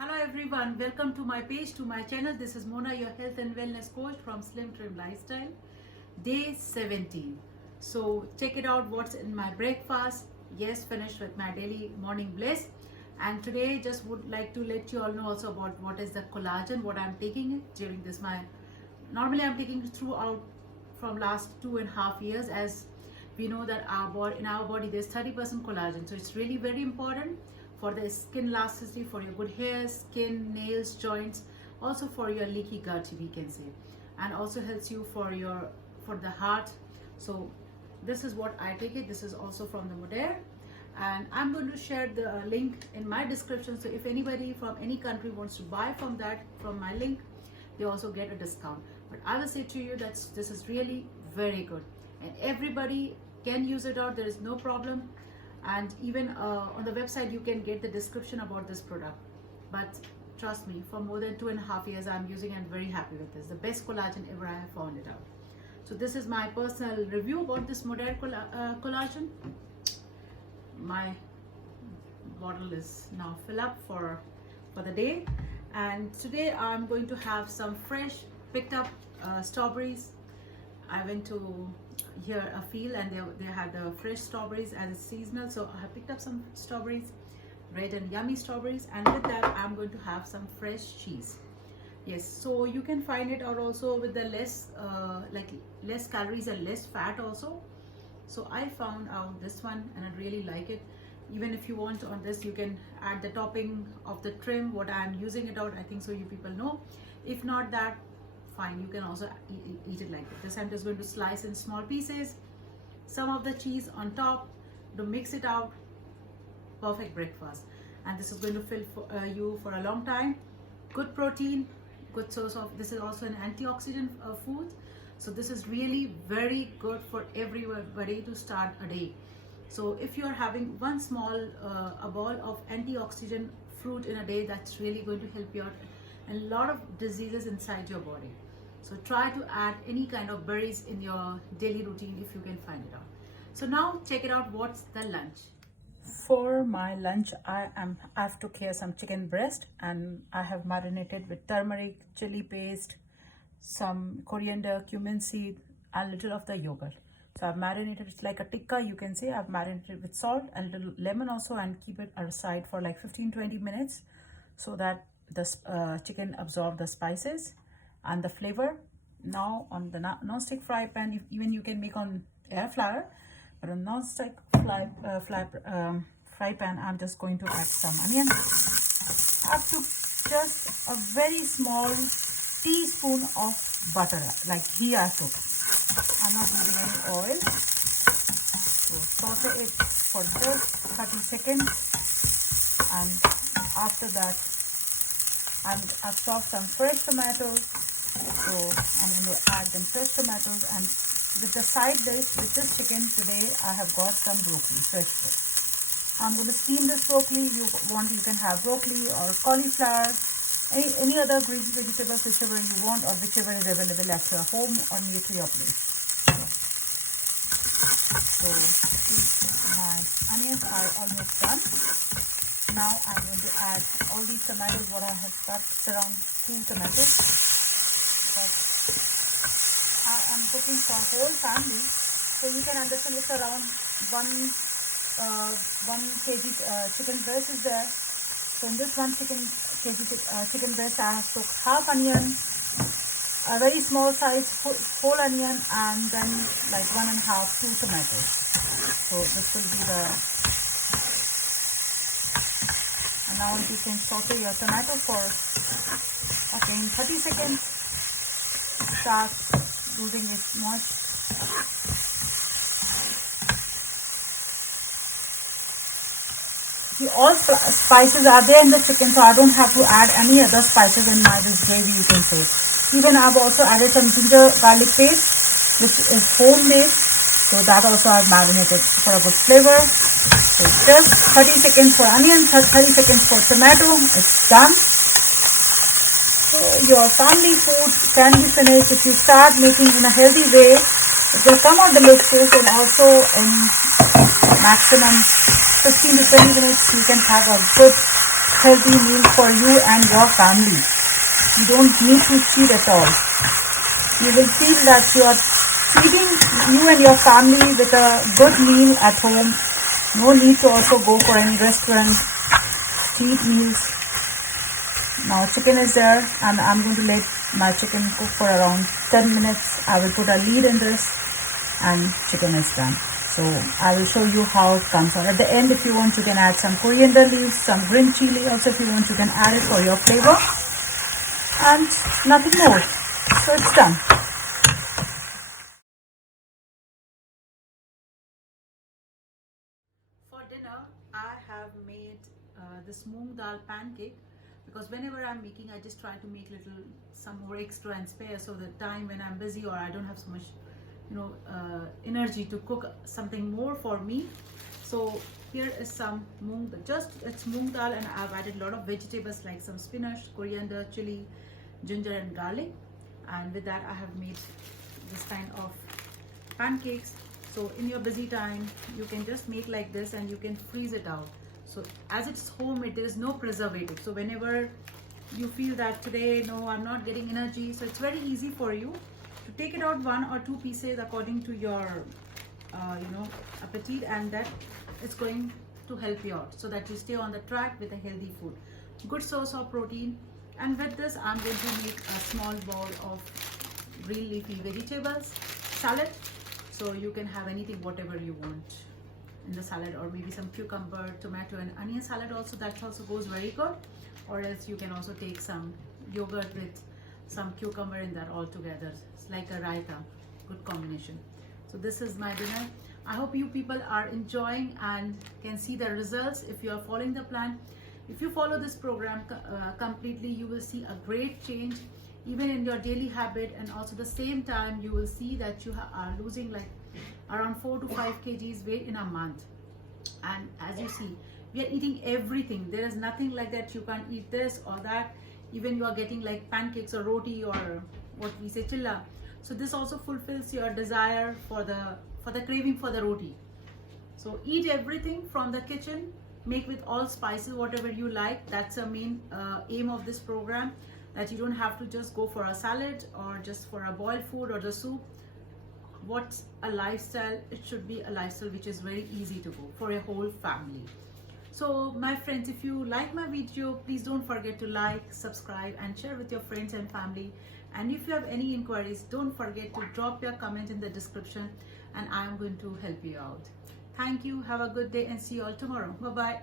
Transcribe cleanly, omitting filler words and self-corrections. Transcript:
Hello everyone, welcome to my page, to my channel. This is Mona, your health and wellness coach from Slim Trim Lifestyle. Day 17. So check it out what's in my breakfast. Yes, finished with my daily morning bliss. And today just would like to let you all know also about what is the collagen, what I'm taking during this normally I'm taking throughout from last 2.5 years, as we know that in our body there's 30% collagen. So it's really very important for the skin elasticity, for your good hair, skin, nails, joints, also for your leaky gut, we can say, and also helps you for the heart. So this is what I take it. This is also from the Modere, and I'm going to share the link in my description. So if anybody from any country wants to buy from my link, they also get a discount. But I will say to you that this is really very good, and everybody can use it out. There is no problem. And even on the website you can get the description about this product. But trust me, for more than 2.5 years I'm using and very happy with this. The best collagen ever I have found it out. So this is my personal review about this Modere collagen. My bottle is now filled up for the day, and today I'm going to have some fresh picked up strawberries. I went to here a field and they had the fresh strawberries as it's seasonal, so I have picked up some strawberries, red and yummy strawberries, and with that I'm going to have some fresh cheese. Yes, so you can find it out also with the less calories and less fat also. So I found out this one and I really like it. Even if you want on this, you can add the topping of the trim, what I am using it out. I think so you people know. If not that, fine, you can also eat it like that. This I'm just going to slice in small pieces, some of the cheese on top to mix it out. Perfect breakfast, and this is going to fill you for a long time. Good protein, good source of, this is also an antioxidant food. So this is really very good for everybody to start a day. So if you are having one small a ball of antioxidant fruit in a day, that's really going to help you out and a lot of diseases inside your body. So try to add any kind of berries in your daily routine if you can find it out. So now check it out, what's the lunch. For my lunch, I have took here some chicken breast, and I have marinated with turmeric, chili paste, some coriander, cumin seed, and little of the yogurt. So I've marinated, it's like a tikka, you can say. I've marinated with salt and little lemon also, and keep it aside for like 15-20 minutes so that the chicken absorb the spices and the flavor. Now on the non-stick fry pan, even you can make on air fryer, but on non-stick fry pan, I'm just going to add some onion. Up to just a very small teaspoon of butter, like ghee I took. I'm not using any oil. So saute it for just 30 seconds, and after that I've chopped some fresh tomatoes. So I'm going to add them fresh tomatoes, and with the side dish with this chicken today I have got some broccoli, fresh. I'm going to steam this broccoli. You can have broccoli or cauliflower, any other green vegetables, whichever you want or whichever is available at your home or near to your place. So my onions are almost done. Now I'm going to add all these tomatoes, what I have cut. It's around 2 tomatoes. But I am cooking for whole family, so you can understand it's around 1 kg chicken breast is there. So in this 1 kg chicken breast, I have took half onion, a very small size whole onion, and then like 2 tomatoes. So this will be the, and now you can saute your tomato for again 30 seconds. Start losing its moisture. All spices are there in the chicken, so I don't have to add any other spices in this gravy, you can say. Even I've also added some ginger garlic paste, which is homemade, so that also I've marinated for a good flavor. So just 30 seconds for onion, 30 seconds for tomato, it's done. So your family food can be finished if you start making in a healthy way. It will come out delicious, and also in maximum 15 to 20 minutes you can have a good healthy meal for you and your family. You don't need to cheat at all. You will feel that you are feeding you and your family with a good meal at home. No need to also go for any restaurant, cheap meals. Now chicken is there, and I'm going to let my chicken cook for around 10 minutes. I will put a lid in this and chicken is done. So I will show you how it comes out. At the end, if you want, you can add some coriander leaves, some green chili. Also, if you want, you can add it for your flavor. And nothing more. So it's done. For dinner, I have made this moong dal pancake, because whenever I'm making, I just try to make some more extra and spare, so the time when I'm busy or I don't have so much energy to cook something more for me. So here is some it's moong dal, and I've added a lot of vegetables like some spinach, coriander, chili, ginger and garlic, and with that I have made this kind of pancakes. So in your busy time, you can just make like this and you can freeze it out. So as it's homemade, there is no preservative. So whenever you feel that today, no, I'm not getting energy, so it's very easy for you to take it out 1 or 2 pieces according to your appetite, and that it's going to help you out so that you stay on the track with a healthy food, good source of protein. And with this, I'm going to make a small bowl of green leafy vegetables salad. So you can have anything, whatever you want in the salad, or maybe some cucumber, tomato and onion salad also, that also goes very good. Or else you can also take some yogurt with some cucumber in that all together. It's like a raita, good combination. So this is my dinner. I hope you people are enjoying and can see the results if you are following the plan. If you follow this program completely, you will see a great change even in your daily habit, and also the same time you will see that you are losing like around 4 to 5 kgs weight in a month. And as you see, we are eating everything. There is nothing like that you can't eat this or that. Even you are getting like pancakes or roti, or what we say chilla. So this also fulfills your desire for the craving for the roti. So eat everything from the kitchen, make with all spices, whatever you like. That's the main aim of this program, that you don't have to just go for a salad or just for a boiled food or the soup. What's a lifestyle? It should be a lifestyle which is very easy to go for a whole family. So my friends, if you like my video, please don't forget to like, subscribe and share with your friends and family. And if you have any inquiries, don't forget to drop your comment in the description and I am going to help you out. Thank you. Have a good day and see you all tomorrow. Bye-bye.